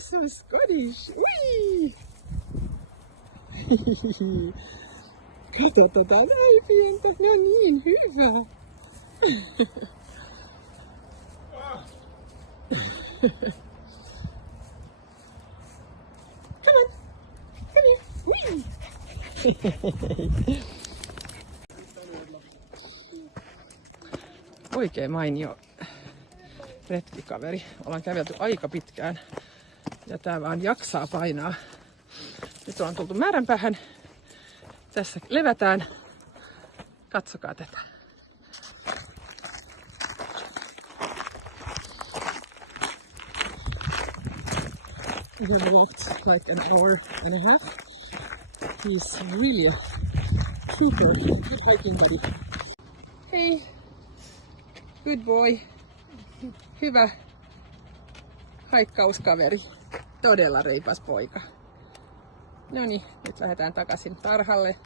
so Scottish. Ui! Kato tota näin pientä. Ne on niin hyvä. Come on. Come here. Ui! Oikein mainio retkikaveri. Ollaan kävelty aika pitkään ja tää vaan jaksaa painaa. Nyt ollaan tultu määränpäähän. Tässä levätään. Katsokaa tätä. We have walked like an hour and a half. He's really a super good hiking buddy. Hei! Good boy. Hyvä haikkauskaveri. Todella reipas poika. Noniin, nyt lähdetään takaisin tarhalle.